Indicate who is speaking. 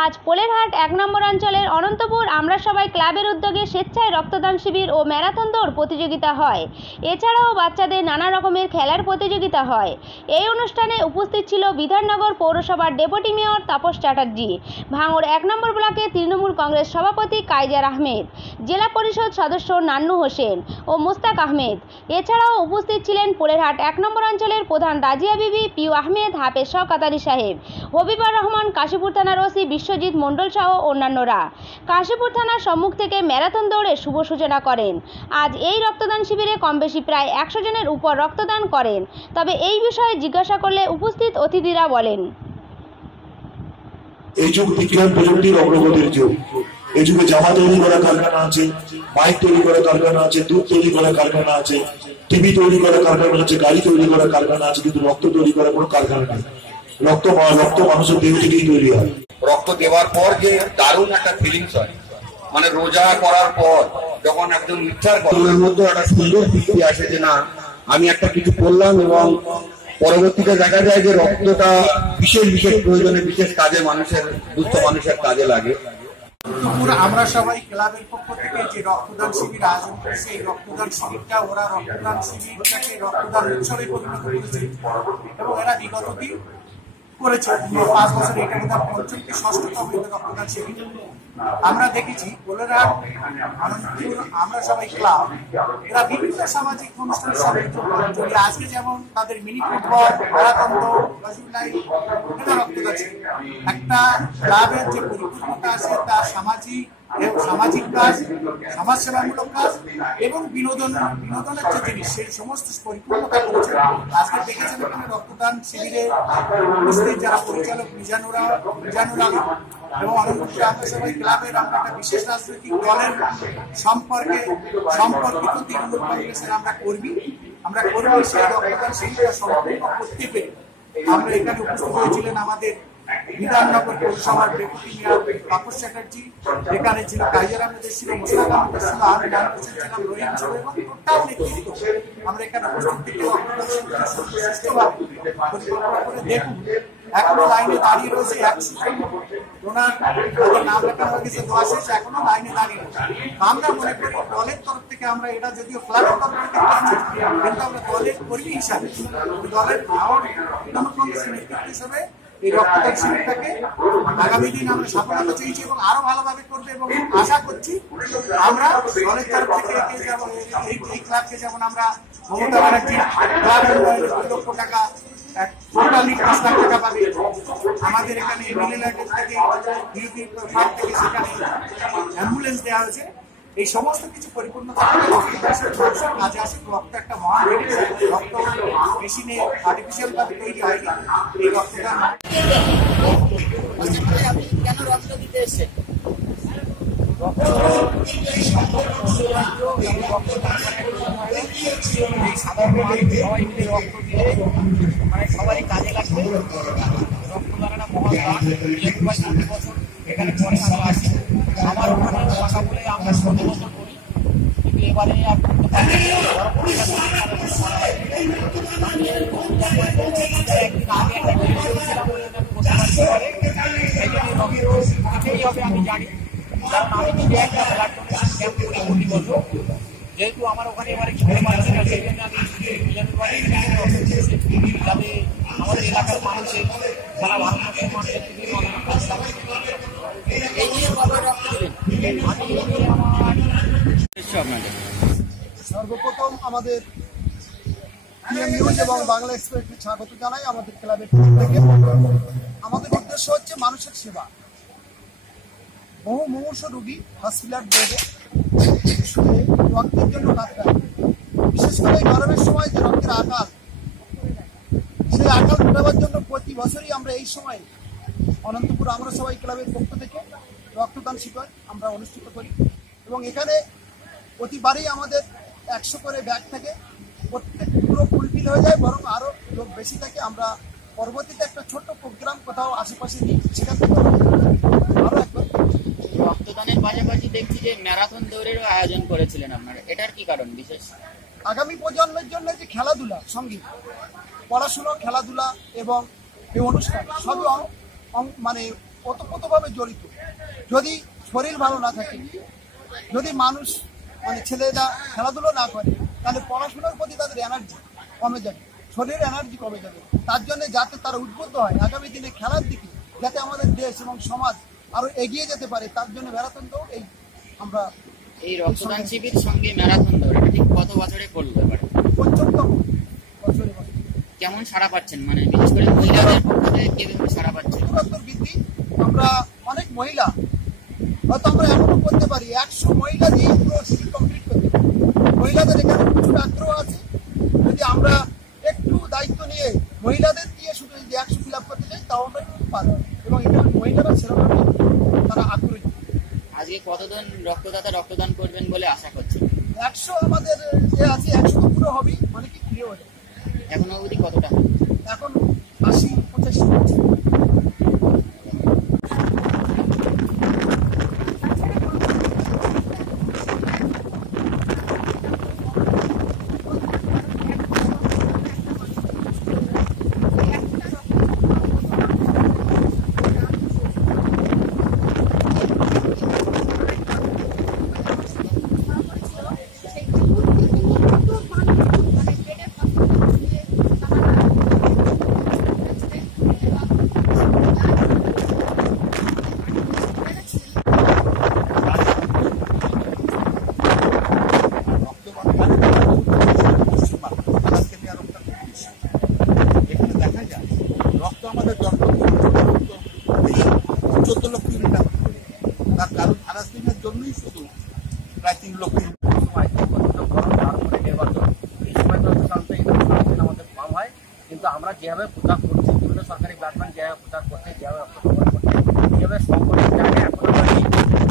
Speaker 1: আজ পোলেরহাট এক নম্বর অঞ্চলের অনন্তপুর। আমরা সবাই ক্লাবের উদ্যোগে স্বেচ্ছায় রক্তদান শিবির ও ম্যারাথন দৌড় প্রতিযোগিতা হয়। এছাড়াও বাচ্চাদের নানা রকমের খেলার প্রতিযোগিতা হয়। এই অনুষ্ঠানে উপস্থিত ছিল বিধাননগর পৌরসভার ডেপুটি মেয়র তাপস চ্যাটার্জি, ভাঙড় এক নম্বর ব্লকে তৃণমূল কংগ্রেস সভাপতি কাইজার আহমেদ, জেলা পরিষদ সদস্য নান্নু হোসেন ও মোস্তাক আহমেদ। এছাড়াও উপস্থিত ছিলেন পোলেরহাট এক নম্বর অঞ্চলের প্রধান রাজিয়া বিবি, পিউ আহমেদ, হাফেজ শাহ কাতারি সাহেব, হবিবর রহমান, কাশীপুর থানার ওসি বিশ্বজিৎ মণ্ডল সহ অন্যান্যরা। কাশীপুর থানার সম্মুখ থেকে ম্যারাথন দৌড়ে শুভ সূচনা করেন। আজ এই রক্তদান শিবিরে কম বেশি প্রায় একশো জনের উপর রক্তদান করেন। তবে এই বিষয়ে জিজ্ঞাসা করলে উপস্থিত অতিথিরা বলেন,
Speaker 2: এই যুগ বিজ্ঞান প্রযুক্তির অগ্রগতির যুগ। এই যুগে জামা তৈরি করা কারখানা আছে, বাইক তৈরি করা কারখানা আছে, দুধ তৈরি করা কারখানা আছে, টিভি তৈরি করা কারখানা আছে, গাড়ি তৈরি করা কারখানা আছে, কিন্তু রক্ত তৈরি করা কোনো কারখানা নেই। রক্ত রক্ত মানুষের দেহ থেকেই তৈরি হয়।
Speaker 3: রক্ত দেওয়ার পর যে দারুণ একটা ফিলিংস হয়। মানে রোজা করার পর যখন একজন মিথ্যার কর্মের মধ্যে একটা সুন্দর তৃপ্তি আসে যে না আমি একটা কিছু করলাম এবং পরবর্তীতে দেখা যায় যে রক্তটা বিশেষ বিশেষ প্রয়োজনে বিশেষ কাজে মানুষের দুস্থ মানুষের কাজে লাগে।
Speaker 4: আমরা সবাই ক্লাবের পক্ষ থেকে যে রক্তদান শিবির আয়োজন করেছে এই রক্তদান শিবিরটা ওরা রক্তদান শিবিরটাকে রক্তদান উৎসবে পরিণত করেছে। এবং এরা বিগত দিন পাঁচ বছর আমরা দেখেছি আমরা সবাই ক্লাব, এরা বিভিন্ন সামাজিক অনুষ্ঠানের সাথে যদি আজকে যেমন তাদের মিনি ফুটবল রক্তদান শিবির একটা ক্লাবের যে পরিপূর্ণতা আছে সামাজিক সামাজিক কাজ, সমাজসেবামূলক কাজ এবং বিনোদন, বিনোদনের যে জিনিস, সেই সমস্ত পরিপূর্ণতা করেছে আজকে দেখেছেন এখানে রক্তদান শিবিরে উপস্থিত যারা পরিচালক মিজানুরা মিজানুর আলম এবং অনন্তপুর আমরা ক্লাবের আমরা একটা বিশেষ রাজনৈতিক দলের সম্পর্কে, সম্পর্কিত তৃণমূল কংগ্রেসের আমরা কর্মী আমরা কর্মী সেই রক্তদান শিবিরটা সম্পূর্ণ করতে পেরে আমরা এখানে উপস্থিত হয়েছিলেন আমাদের বিধাননগর পৌরসভার ডেপুটি মেয়র তাপস চ্যাটার্জি, এখানে ছিল কাইজার ছিল ছিল ছিলাম ছিল এবং টোটাল নেতৃত্ব। আমরা এখানে উপস্থিত করে দেখুন, এখনও লাইনে দাঁড়িয়ে রয়েছে একশো ওনার নাম লেখা হয়ে গেছে দোয়া শেষ, এখনও লাইনে দাঁড়িয়ে রয়েছে। আমরা মনে করি দলের তরফ থেকে আমরা এটা যদিও ক্লাবের তরফ থেকে করছি কিন্তু আমরা দলের কর্মী হিসাবে, দলের নেতৃত্ব হিসাবে আগামী দিন আমরা ভালোভাবে করবে এবং আশা করছি আমরা এই ক্লাবকে যেমন আমরা আমাদের এখানে এমএলএ থেকে থেকে সেখানে অ্যাম্বুলেন্স দেওয়া হয়েছে। এই সমস্ত কিছু পরিপূর্ণ কাজে আসে রক্ত একটা মহান রক্ত মেশিনে আর্টিফিশিয়াল ভাবে তৈরি হয়নি। এই রক্তদান
Speaker 5: কেন রক্ত দিতে এসছে সাধারণ মানুষ সবাই মিলে রক্ত দিয়ে মানে সবারই কাজে লাগবে রক্তদান একটা মহান সাত এখানে পরে আরও আসি আমার ওখানে আশা বলে আমরা শত বছর এবারে একদিন আগে একটা ভিডিও দিতেই হবে আমি জানি কারণ আমি নিজে একটা ব্লাড করি যেহেতু আমার ওখানে এবারে পারছি না সেই জন্য আমি যাতে আমাদের এলাকার মানুষের সারা ভারতবর্ষের মানুষের অনেক এই নিয়ে আমি এই আমার
Speaker 6: সর্বপ্রথম আমাদের বাংলা এক্সপ্রেসকে স্বাগত জানাই আমাদের ক্লাবের থেকে। আমাদের উদ্দেশ্য হচ্ছে মানুষের সেবা। বহু মুমূর্ষ রোগী হসপিটাল বেডে রক্তের জন্য কাতরায়। বিশেষ করে গরমের সময় যে রক্তের আকাল সেই আকাল মেটাবার জন্য প্রতি বছরই আমরা এই সময় অনন্তপুর আমরা সবাই ক্লাবের পক্ষ থেকে রক্তদান শিবির আমরা অনুষ্ঠিত করি। এবং এখানে প্রতিবারই আমাদের একশো করে ব্যাগ থাকে প্রত্যেক পুরো ফুলফিল হয়ে যায় বরং আরও লোক বেশি থাকে। আমরা পরবর্তীতে একটা ছোট্ট প্রোগ্রাম কোথাও আশেপাশে নিই সেখান থেকে আরও একবার
Speaker 5: রক্তদানের পাশাপাশি দেখছি যে ম্যারাথন দৌড়েরও আয়োজন করেছিলেন আপনারা। এটার কি কারণ বিশেষ?
Speaker 6: আগামী প্রজন্মের জন্য যে খেলাধুলা সংগীত পড়াশুনো খেলাধুলা এবং এই অনুষ্ঠান সবই মানে ওতপ্রোতভাবে জড়িত। যদি শরীর ভালো না থাকে যদি মানুষ মানে ছেলেরা খেলাধুলো না করে তাহলে পড়াশোনার প্রতি তাদের এনার্জি কমে যাবে শরীরের এনার্জি কমে যাবে। তার জন্য যাতে তারা উদ্বুদ্ধ হয় আগামী দিনে খেলার দিকে যাতে আমাদের দেশ এবং সমাজ আরও এগিয়ে যেতে পারে তার জন্য ম্যারাথন দৌড় এই আমরা
Speaker 7: এই রক্তদান শিবির সঙ্গে ম্যারাথন দৌড় ঠিক কত বছরে করল এবারে?
Speaker 6: পঞ্চমতম বছরে
Speaker 7: কেমন সাড়া পাচ্ছেন? মানে বিশেষ করে মহিলাদের পক্ষ থেকে কীভাবে সাড়া পাচ্ছেন?
Speaker 6: বৃদ্ধি আমরা অনেক মহিলা হয়তো আমরা এমনও করতে পারি একশো মহিলা দিয়ে পুরো শিবির কমপ্লিট করতে পারি মহিলাদের এখানে প্রচুর আগ্রহ আছে যদি আমরা একটু দায়িত্ব নিয়ে মহিলাদের দিয়ে শুধু যদি একশো ফিল আপ করতে চাই তাও আমরা কিন্তু পারব এবং এখানে মহিলারা সেরকম তারা আগ্রহী
Speaker 7: আজকে কতজন রক্তদাতা রক্তদান করবেন বলে আশা করছি।
Speaker 6: একশো আমাদের যে আছে একশো তো পুরো হবেই মানে কি প্রিয় হয়ে
Speaker 7: এখনও অবধি কতটা?
Speaker 6: এখন আশি পঁচাশি।
Speaker 8: চোদ্দ লক্ষ ইউনিট তার কারণ ধারাসিংয়ের জন্যই শুধু প্রায় তিন লক্ষ ইউনিট
Speaker 5: কিন্তু আমরা যেভাবে প্রচার করছি বিভিন্ন সরকারি প্ল্যাটফর্ম যেভাবে প্রচার করছে যেভাবে অংশগ্রহণ যেভাবে সংগঠন জায়গায়